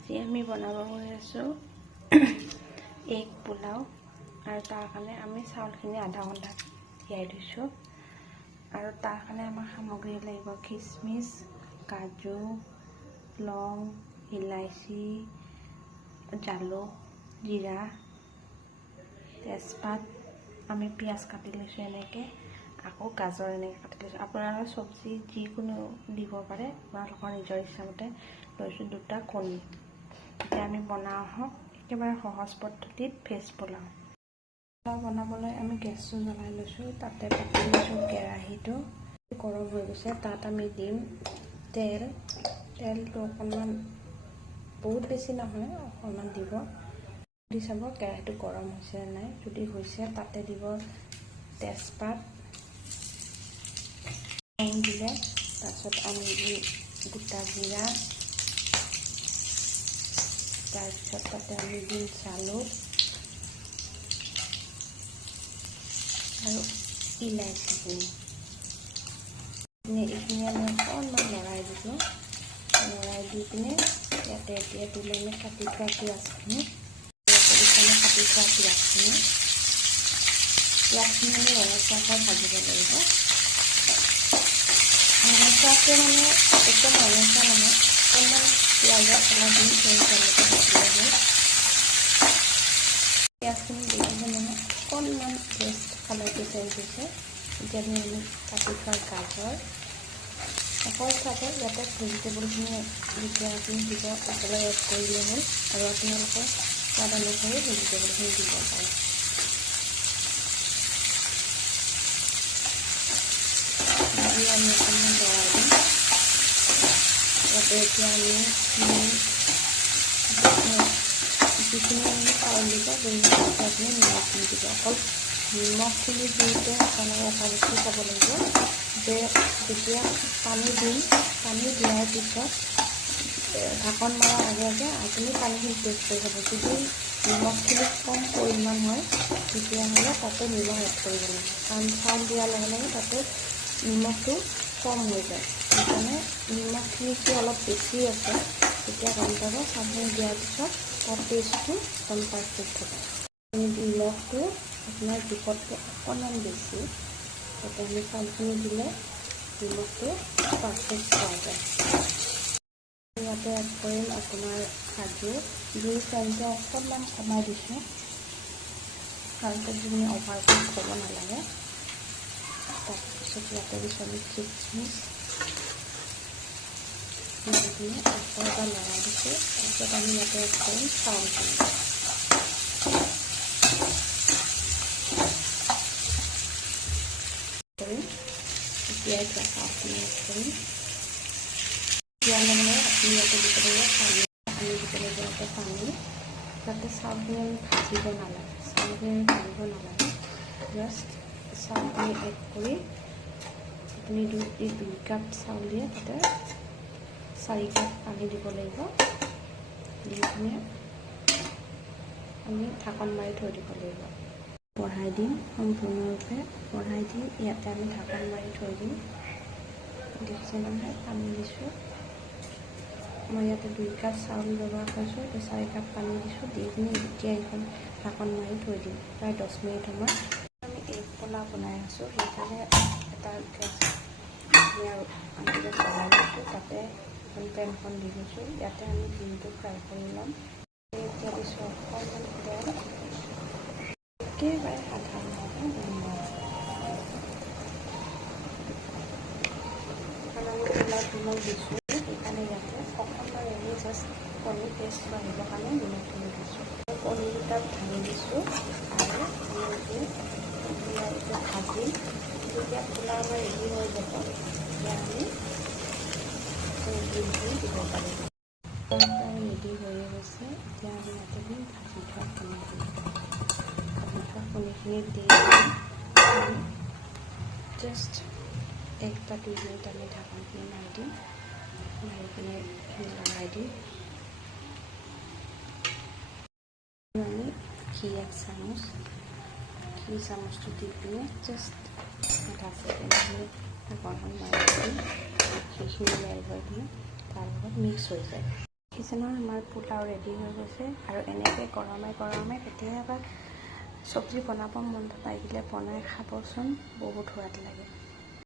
আজি আমি বনাব গৈ আছোঁ এগ পোলাও আৰু তাৰ কাৰণে আমি চাউলখিনি আধা ঘণ্টা তিয়াই থৈছোঁ আৰু তাৰ কাৰণে আমাৰ সামগ্ৰী লাগিব কিচমিচ, কাজু, লং, ইলাইচি, জালুক, জিৰা, তেজপাত, আমি পিঁয়াজ কাটি লৈছোঁ এনেকৈ, আকৌ গাজৰ এনেকৈ কাটি লৈছোঁ। আপোনালোকে চব্জি যিকোনো দিব পাৰে, আপোনালোকৰ নিজৰ ইচ্ছামতে লৈছোঁ। 2টা কণী। এতিয়া আমি বনাওঁ আহক একেবাৰে সহজ পদ্ধতিত ভেজ পোলাও। পোলাও বনাবলৈ আমি গেছটো জ্বলাই লৈছোঁ, তাতে পাতি লৈছোঁ কেৰাহীটো গৰম হৈ গৈছে। তাত আমি দিম তেল। তেলটো অকণমান বহুত বেছি নহয়, অকণমান দিব। দি চাব কেৰাহীটো গৰম হৈছে নাই। যদি হৈছে তাতে দিব তেজপাত দিলে, তাৰপিছত আমি দিম গোটা জিৰা, তাৰপিছত তাতে আমি দিম জালুক আৰু ইলাইচিখিনি। এইখিনি আমি অকণমান লৰাই দিছোঁ। লৰাই দি পিনে ইয়াতে এতিয়া দিলে আমি কাটি থোৱা পিঁয়াজখিনি, কাটি থোৱা পিঁয়াজখিনি আমি ৰঙচুৱাকৈ ভাজিব লাগিব। ৰঙচুৱাকৈ মানে একদম ৰঙচুৱা নহয়, অকণমান পিঁয়াজৰ কালাৰখিনি চেঞ্জ হোৱালৈকে ভাজিলে হ'ল। পিঁয়াজখিনি দেখিলে নহয় অকণমান টেষ্ট কালাৰটো চেঞ্জ হৈছে। এতিয়া আমি কাটি থোৱা গাজৰ, অকল চাব ইয়াতে ভেজিটেবলখিনি যেতিয়া আপুনি দিব একেলগে এড কৰিলে হ'ল, আৰু আপোনালোকৰ সোৱাদ অনুসৰি ভেজিটেবলখিনি দিব পাৰে। দি আমি অকণমান লৰাই দিম। ইয়াতে এতিয়া আমি যিখিনি আমি চাউল দিব আপুনি নিমখখিনি দিব। অকল নিমখখিনি দিওঁতে আপোনালোকে এটা বস্তু চাব লাগিব যে যেতিয়া পানী দিম, পানী দিয়াৰ পিছত ঢাকন মৰাৰ আগে আগে আপুনি পানীখিনি টেষ্ট কৰি চাব। যদি নিমখখিনি কম পৰিমাণ হয় তেতিয়াহ'লে তাতে নিমখ এড কৰিব লাগিব, কাৰণ চাউল দিয়াৰ লগে লগে তাতে নিমখটো কম হৈ যায়। সেইকাৰণে নিমখখিনি যদি অলপ বেছি আছে তেতিয়া গম পাব চাউলখিনি দিয়াৰ পিছত তাৰ টেষ্টটো একদম পাৰফেক্ট হ'ব। নিমখটো আপোনাৰ জোখতকৈ অকণমান বেছি, তাতে আমি চাউলখিনি দিলে নিমখটো পাৰফেক্ট পোৱা যায়। ইয়াতে এড কৰিম আপোনাৰ কাজু। জুইৰ ফ্লেমটো অকণমান কমাই দিছোঁ, কাৰণ যিখিনি অভাৰকুক হ'ব নালাগে। তাৰপিছত ইয়াতে দিছোঁ আমি কিচমিচ দি কিনে আকৌ এবাৰ লৰাই দিছোঁ। তাৰপিছত আমি ইয়াতে এড কৰিম চাউলখিনি। তিয়াই থোৱা চাউলখিনি এড কৰিম।তিয়ালে মানে আপুনি ইয়াতে দিব লাগিব পানী, দিব লাগিব ইয়াতে পানী, যাতে চাউলখিনি আমি ভাজিব নালাগে। জাষ্ট চাউলখিনি এড কৰি আপুনি 2 কাপ চাউল দিয়ে তাতে 4 কাপ পানী দিব লাগিব। দি কিনে আমি ঢাকন মাৰি থৈ দিব লাগিব। বঢ়াই দিম, সম্পূৰ্ণৰূপে বঢ়াই দি ইয়াতে আমি ঢাকন মাৰি থৈ দিম। দেখিছে নহয় পানী দিছোঁ। মই ইয়াতে 2 কাপ চাউল ব্যৱহাৰ কৰিছোঁ, 4 কাপ পানী দিছোঁ। দি কিনে এতিয়া এইখন ঢাকন মাৰি থৈ দিম প্ৰায় 10 মিনিট সময়। আমি এগ পোলাও বনাই আছোঁ, সেইকাৰণে এটা গেছ জ্বলাই লৈছোঁ, তাতে এখন পেনখন দি লৈছোঁ। ইয়াতে আমি ডিমটো ফ্ৰাই কৰি ল'ম। এতিয়া দিছোঁ অকণমান তেল, একেবাৰে সাধাৰণভাৱে বনোৱা। আমি পোলাও দিছোঁ, সেইকাৰণে ইয়াতে অকণমান এনেই জাষ্ট কণী টেষ্ট আহিবৰ কাৰণে নিমখখিনি দিছোঁ। কণীকেইটা ভাঙি দিছোঁ আৰু পোলাওটো ভাজি যেতিয়া পোলাও আমাৰ ৰেডি হৈ যাব তেতিয়া আমি ডিমখিনি দিব পাৰিম। প্ৰায় ৰেডি হৈয়ে গৈছে। এতিয়া আমি ইয়াতে দিম ভাজি থোৱা কণীখিনি দি জাষ্ট 1 বা 2 মিনিট আমি ঢাকনখিনি মাৰি দিম। মাৰি কিনে লগাই দিম। আমি ঘি 1 চামুচটো দি পিনে জাষ্ট আধা ছেকেণ্ড ঢাকনখন মাৰি দিম। ঘিখিনি লাৰিব দিম, তাৰ লগত মিক্স হৈ যায়। দেখিছে নহয় আমাৰ পোলাও ৰেডি হৈ গৈছে। আৰু এনেকৈ গৰমে গৰমে কেতিয়াবা চব্জি বনাব মন লাগিলে বনাই খাবচোন, বহুত সোৱাদ লাগে।